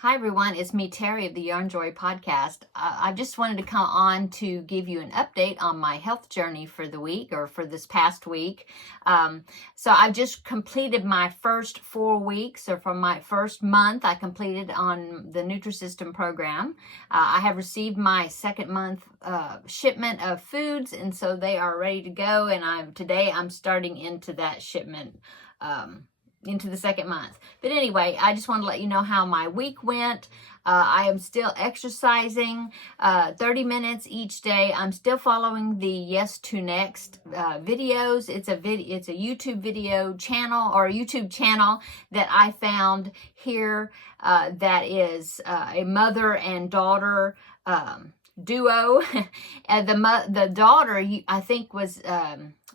Hi everyone, it's me Terry of the Yarn Joy podcast. I just wanted to come on to give you an update on my health journey for the week or for this past week. So I just completed my first 4 weeks, or from my first month I completed on the Nutrisystem program. I have received my second month shipment of foods, and so they are ready to go, and today I'm starting into that shipment into the second month. But anyway, I just want to let you know how my week went. I am still exercising 30 minutes each day. I'm still following the Yes to Next videos. It's a YouTube video channel, or a YouTube channel that I found here that is a mother and daughter duo. And the daughter, I think, was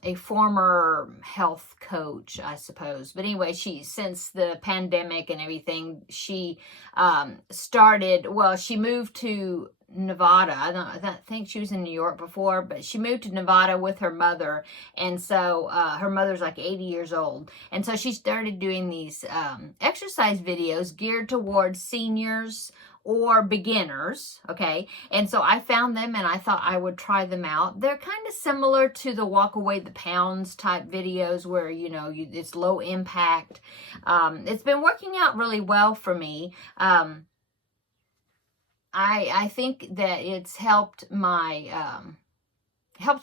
a former health coach, I suppose. But anyway, since the pandemic and everything, she she moved to Nevada. I think she was in New York before, but she moved to Nevada with her mother. And so her mother's like 80 years old. And so she started doing these exercise videos geared towards seniors or beginners, okay? And so I found them and I thought I would try them out. They're kind of similar to the Walk Away the Pounds type videos where, it's low impact. It's been working out really well for me. I think that it's helped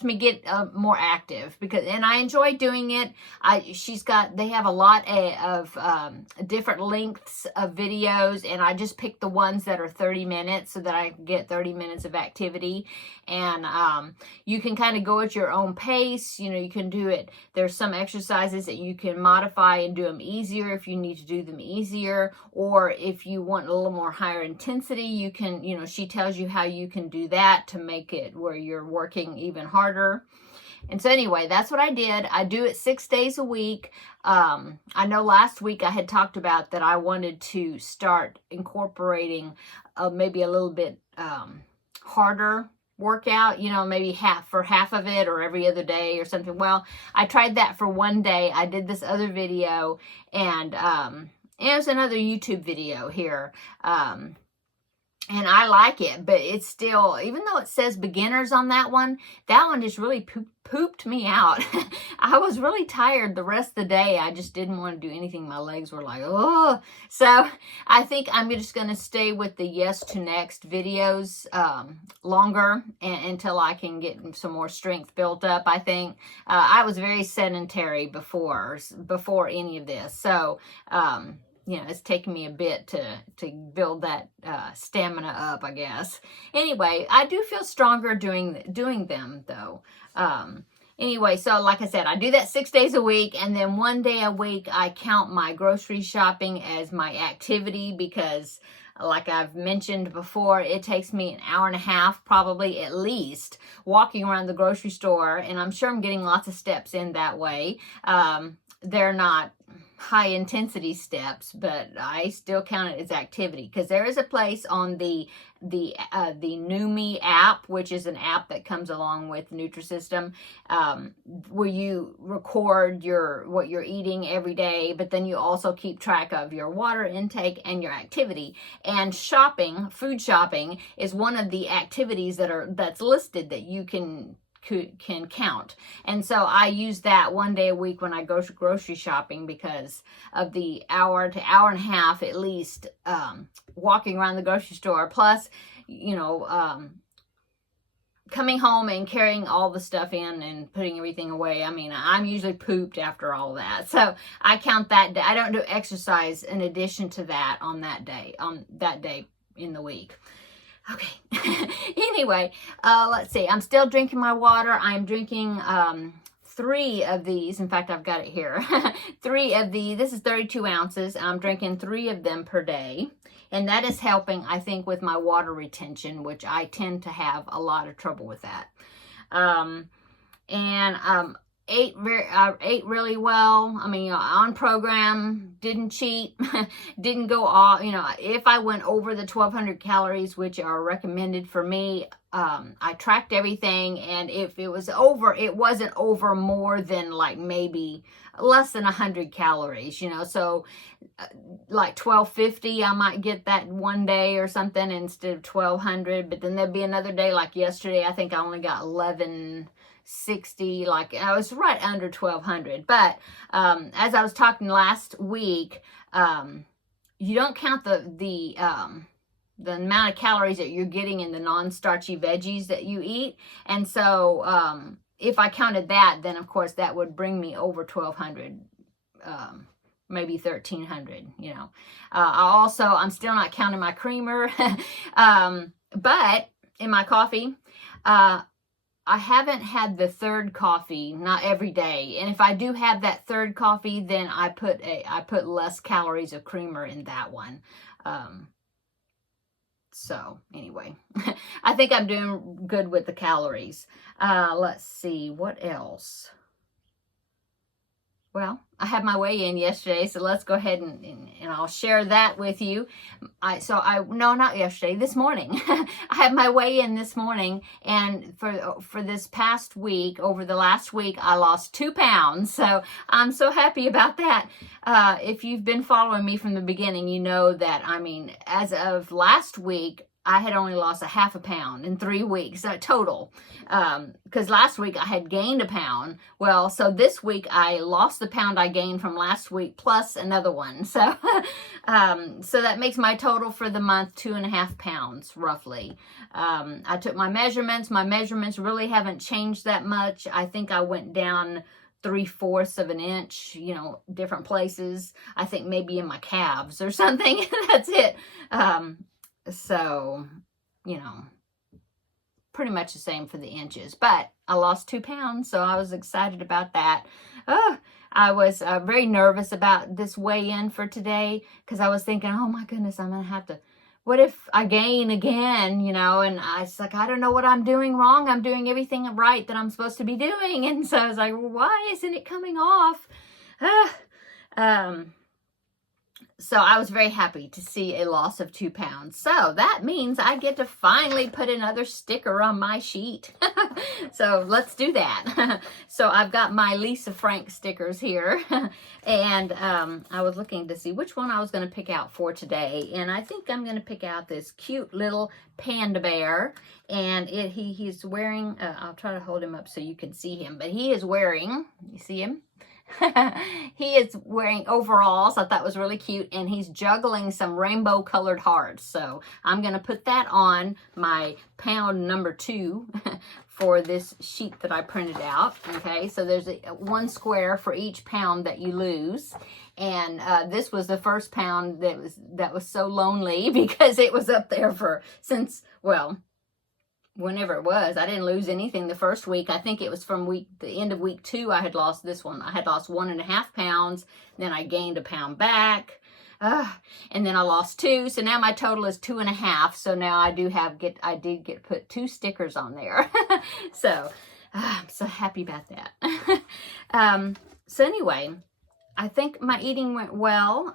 me get more active, and I enjoy doing it. They have a lot of different lengths of videos, and I just pick the ones that are 30 minutes so that I can get 30 minutes of activity. And you can kind of go at your own pace. You can do it. There's some exercises that you can modify and do them easier if you need to do them easier, or if you want a little more higher intensity, you can, she tells you how you can do that to make it where you're working even harder. And so anyway, that's what I did. I do it 6 days a week. I know last week I had talked about that I wanted to start incorporating maybe a little bit harder workout, maybe half of it, or every other day or something. Well, I tried that for one day. I did this other video, and it was another YouTube video here. And I like it, but it's still, even though it says beginners on that one just really pooped me out. I was really tired the rest of the day. I just didn't want to do anything. My legs were like, oh. So I think I'm just going to stay with the Yes to Next videos longer until I can get some more strength built up, I think. I was very sedentary before any of this. So, it's taken me a bit to build that stamina up, I guess. Anyway, I do feel stronger doing them, though. Anyway, so like I said, I do that 6 days a week, and then 1 day a week I count my grocery shopping as my activity, because like I've mentioned before, it takes me an hour and a half, probably at least, walking around the grocery store, and I'm sure I'm getting lots of steps in that way. They're not high intensity steps, but I still count it as activity, because there is a place on the Numi app, which is an app that comes along with Nutrisystem, where you record what you're eating every day, but then you also keep track of your water intake and your activity. And food shopping is one of the activities that's listed that you can count. And so I use that 1 day a week when I go to grocery shopping, because of the hour to hour and a half at least walking around the grocery store, plus coming home and carrying all the stuff in and putting everything away. I mean, I'm usually pooped after all that, so I count that day. I don't do exercise in addition to that on that day in the week. Okay. Anyway, let's see. I'm still drinking my water. I'm drinking 3 of these. In fact, I've got it here. 3 of these. This is 32 ounces. I'm drinking 3 of them per day. And that is helping, I think, with my water retention, which I tend to have a lot of trouble with that. I ate really well. I mean, on program, didn't cheat, didn't go off. If I went over the 1,200 calories, which are recommended for me, I tracked everything, and if it was over, it wasn't over more than like maybe less than 100 calories, so like 1,250, I might get that one day or something instead of 1,200, but then there'd be another day like yesterday, I think I only got 1,160, like I was right under 1,200. But as I was talking last week, you don't count the amount of calories that you're getting in the non-starchy veggies that you eat. And so if I counted that, then of course that would bring me over 1,200, maybe 1,300, I'm still not counting my creamer. But in my coffee, I haven't had the third coffee, not every day. And if I do have that third coffee, then I put less calories of creamer in that one. So anyway, I think I'm doing good with the calories. Let's see, what else? Well, I had my weigh-in yesterday, so let's go ahead and I'll share that with you. No, not yesterday, this morning. I had my weigh-in this morning, and for this past week, over the last week, I lost 2 pounds. So I'm so happy about that. If you've been following me from the beginning, you know that, as of last week, I had only lost 0.5 pound in 3 weeks total. Because last week I had gained 1 pound. Well, so this week I lost the pound I gained from last week plus another one. So, so that makes my total for the month 2.5 pounds roughly. I took my measurements. My measurements really haven't changed that much. I think I went down 3/4 of an inch, different places. I think maybe in my calves or something. That's it. So, pretty much the same for the inches, but I lost 2 pounds, so I was excited about that. I was very nervous about this weigh-in for today, because I was thinking, oh my goodness, I'm going to have to, what if I gain again, and I was like, I don't know what I'm doing wrong. I'm doing everything right that I'm supposed to be doing. And so I was like, well, why isn't it coming off? So I was very happy to see a loss of 2 pounds. So that means I get to finally put another sticker on my sheet. So let's do that. So I've got my Lisa Frank stickers here. And I was looking to see which one I was going to pick out for today. And I think I'm going to pick out this cute little panda bear. And he's wearing, I'll try to hold him up so you can see him. But he is wearing, you see him? He is wearing overalls. I thought was really cute, and he's juggling some rainbow colored hearts. So I'm going to put that on my pound number 2 for this sheet that I printed out. Okay, so there's 1 square for each pound that you lose. And this was the first pound that was so lonely, because it was up there whenever it was. I didn't lose anything the first week. I think it was from the end of week 2 I had lost this one. I had lost 1.5 pounds. Then I gained 1 pound back. And then I lost 2. So now my total is 2.5. So now I did get put 2 stickers on there. So I'm so happy about that. So anyway, I think my eating went well.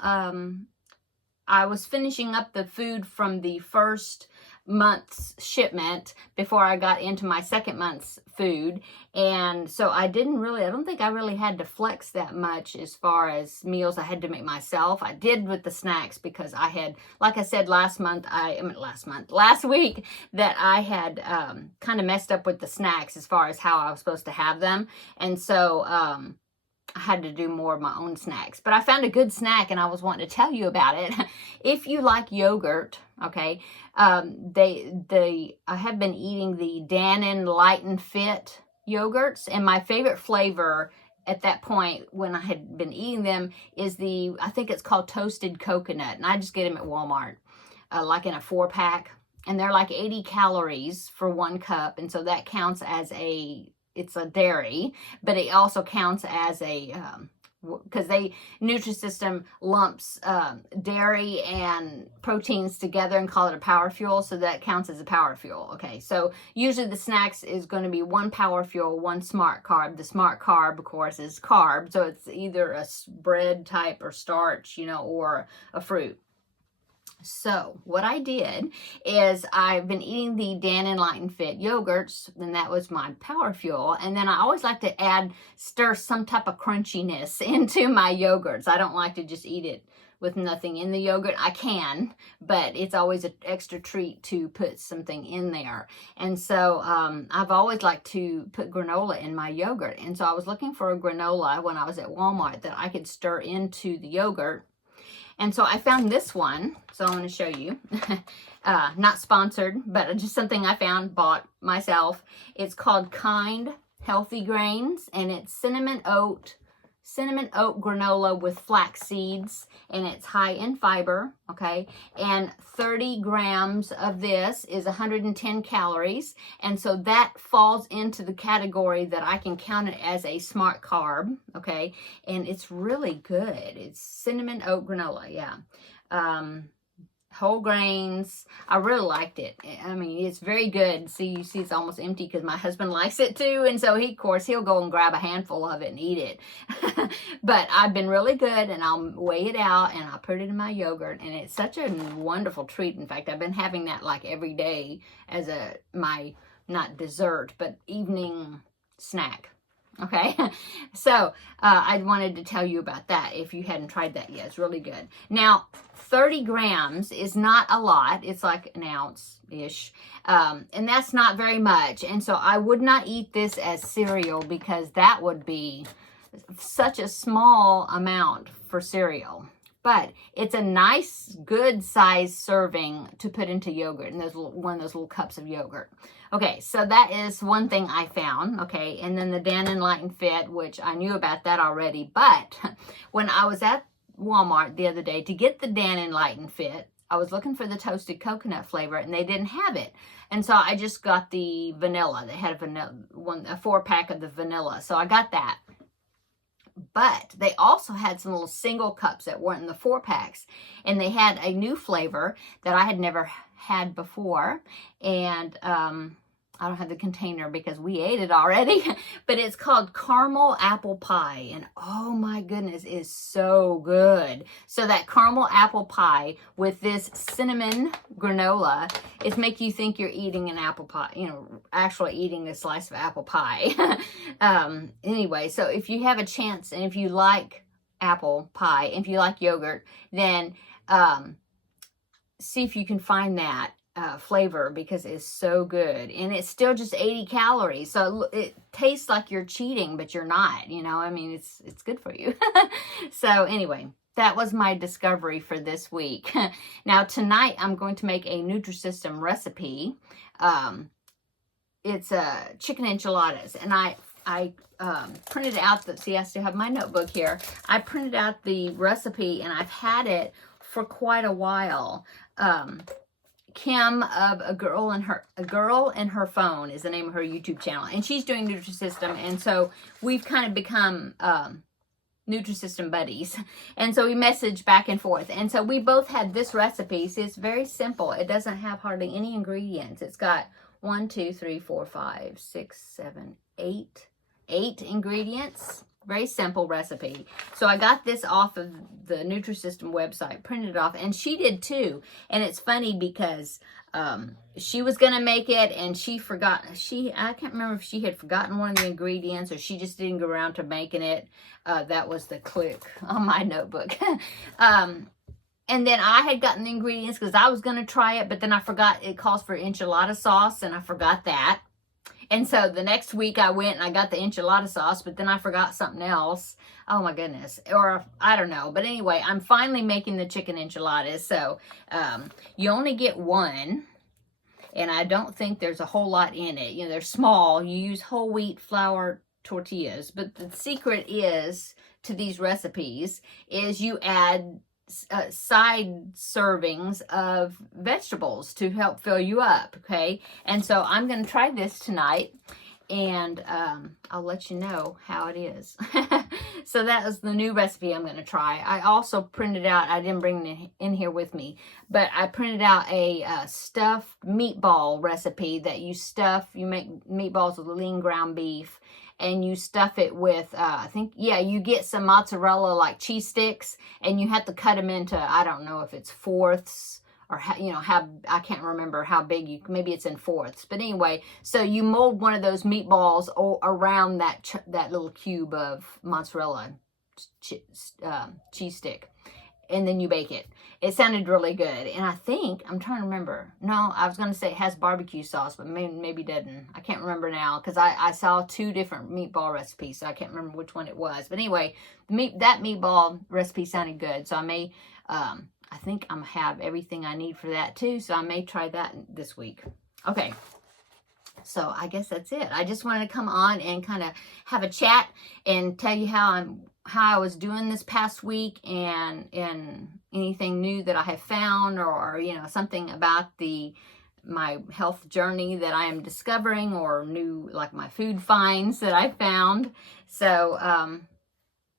I was finishing up the food from the first month's shipment before I got into my second month's food, and so I don't think I really had to flex that much as far as meals I had to make myself. I did with the snacks, because I had, like I said last week, that I had kind of messed up with the snacks as far as how I was supposed to have them, and so I had to do more of my own snacks. But I found a good snack, and I was wanting to tell you about it. If you like yogurt, okay, I have been eating the Dannon Light and Fit yogurts, and my favorite flavor at that point when I had been eating them is I think it's called Toasted Coconut, and I just get them at Walmart, like in a 4-pack, and they're like 80 calories for 1 cup, and so that counts as it's a dairy, but it also counts as a because Nutrisystem lumps dairy and proteins together and call it a power fuel, so that counts as a power fuel. Okay, so usually the snacks is going to be 1 power fuel, 1 smart carb. The smart carb, of course, is carb, so it's either a bread type or starch, you know, or a fruit. So what I did is I've been eating the Dan Enlighten Fit yogurts, and that was my power fuel. And then I always like to stir some type of crunchiness into my yogurts. I don't like to just eat it with nothing in the yogurt. I can, but it's always an extra treat to put something in there. And so I've always liked to put granola in my yogurt. And so I was looking for a granola when I was at Walmart that I could stir into the yogurt. And so I found this one, so I'm going to show you. Not sponsored, but just something I found, bought myself. It's called Kind Healthy Grains, and it's cinnamon oat granola with flax seeds, and it's high in fiber, okay? And 30 grams of this is 110 calories, and so that falls into the category that I can count it as a smart carb, okay? And it's really good. It's cinnamon oat granola, yeah. Whole grains. I really liked it. I mean, it's very good. See, you see it's almost empty because my husband likes it too. And so of course, he'll go and grab a handful of it and eat it. But I've been really good, and I'll weigh it out and I'll put it in my yogurt. And it's such a wonderful treat. In fact, I've been having that like every day as my, not dessert, but evening snack. Okay, so I wanted to tell you about that if you hadn't tried that yet. It's really good. Now, 30 grams is not a lot. It's like an ounce-ish, and that's not very much. And so I would not eat this as cereal because that would be such a small amount for cereal. But it's a nice, good size serving to put into yogurt, and there's one of those little cups of yogurt. Okay, so that is one thing I found, okay, and then the Dan Enlighten Fit, which I knew about that already, but when I was at Walmart the other day to get the Dan Enlighten Fit, I was looking for the toasted coconut flavor, and they didn't have it, and so I just got the vanilla. They had a 4-pack of the vanilla, so I got that. But they also had some little single cups that weren't in the 4-packs, and they had a new flavor that I had never had before, and I don't have the container because we ate it already, but it's called caramel apple pie, and oh my goodness, it's so good. So that caramel apple pie with this cinnamon granola is make you think you're eating an apple pie, you know, actually eating a slice of apple pie. Anyway, so if you have a chance, and if you like apple pie, if you like yogurt, then see if you can find that flavor, because it's so good, and it's still just 80 calories, so it tastes like you're cheating, but you're not, you know. I mean, it's good for you. So anyway, that was my discovery for this week. Now tonight I'm going to make a Nutrisystem recipe. It's chicken enchiladas, and I printed out see, I still have my notebook here. I printed out the recipe, and I've had it for quite a while. Kim of a girl and her phone is the name of her YouTube channel, and she's doing Nutrisystem, and so we've kind of become Nutrisystem buddies, and so we message back and forth, and so we both had this recipe. So it's very simple. It doesn't have hardly any ingredients. It's got 1, 2, 3, 4, 5, 6, 7, 8 ingredients. Very simple recipe. So I got this off of the Nutrisystem website, printed it off, and she did too. And it's funny because she was going to make it, and she forgot. I can't remember if she had forgotten one of the ingredients, or she just didn't go around to making it. That was the click on my notebook. And then I had gotten the ingredients because I was going to try it, but then I forgot it calls for enchilada sauce, and I forgot that. And so the next week I went and I got the enchilada sauce, but then I forgot something else. Oh my goodness. Or I don't know. But anyway, I'm finally making the chicken enchiladas. So you only get one, and I don't think there's a whole lot in it. You know, they're small. You use whole wheat flour tortillas. But the secret is to these recipes is you add side servings of vegetables to help fill you up, okay? And so I'm going to try this tonight, and I'll let you know how it is. So that is the new recipe I'm going to try. I also printed out, I didn't bring it in here with me, but I printed out a stuffed meatball recipe that you make meatballs with lean ground beef, and you stuff it with, I think, yeah, you get some mozzarella like cheese sticks, and you have to cut them into, I don't know if it's fourths, or how I can't remember how big maybe it's in fourths, but anyway, so you mold one of those meatballs around that little cube of mozzarella cheese stick, and then you bake it. It sounded really good, and I think, I'm trying to remember, no, I was going to say it has barbecue sauce, but maybe doesn't. I can't remember now, because I saw 2 different meatball recipes, so I can't remember which one it was, but anyway, that meatball recipe sounded good, so I may, I think I'm going to have everything I need for that too, so I may try that this week. Okay, so I guess that's it. I just wanted to come on and kind of have a chat and tell you how I was doing this past week, and anything new that I have found, or something about my health journey that I am discovering, or new, like my food finds that I found. So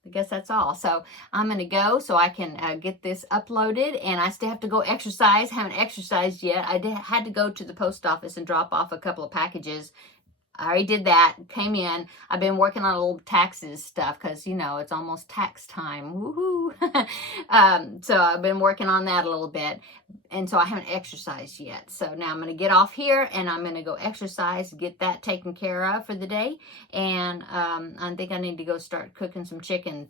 I guess that's all. So I'm going to go so I can get this uploaded, and I still have to go exercise. Haven't exercised yet. I had to go to the post office and drop off a couple of packages. I already did that, came in. I've been working on a little taxes stuff because, it's almost tax time. Woohoo! So I've been working on that a little bit. And so I haven't exercised yet. So now I'm going to get off here and I'm going to go exercise, get that taken care of for the day. And I think I need to go start cooking some chicken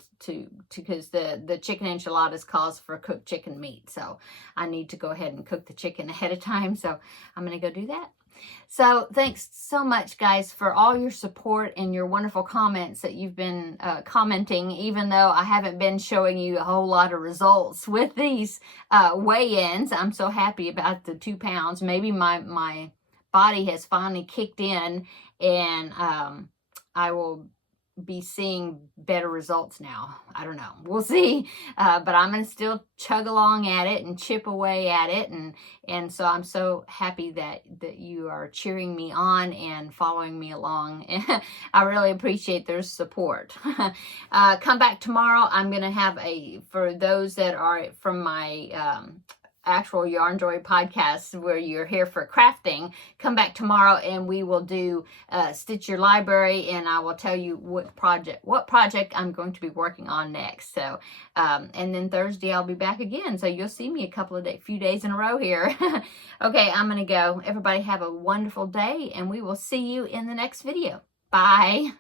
because the chicken enchiladas calls for cooked chicken meat. So I need to go ahead and cook the chicken ahead of time. So I'm going to go do that. So thanks so much, guys, for all your support and your wonderful comments that you've been commenting, even though I haven't been showing you a whole lot of results with these weigh-ins. I'm so happy about the 2 pounds. Maybe my body has finally kicked in, and I will be seeing better results now. I don't know. We'll see. But I'm going to still chug along at it and chip away at it. And so I'm so happy that you are cheering me on and following me along. I really appreciate their support. Come back tomorrow. I'm going to have for those that are from my actual Yarn Joy podcast, where you're here for crafting, come back tomorrow and we will do Stitch Your Library, and I will tell you what project I'm going to be working on next. So and then Thursday I'll be back again, so you'll see me a few days in a row here. Okay, I'm gonna go. Everybody have a wonderful day, and we will see you in the next video. Bye.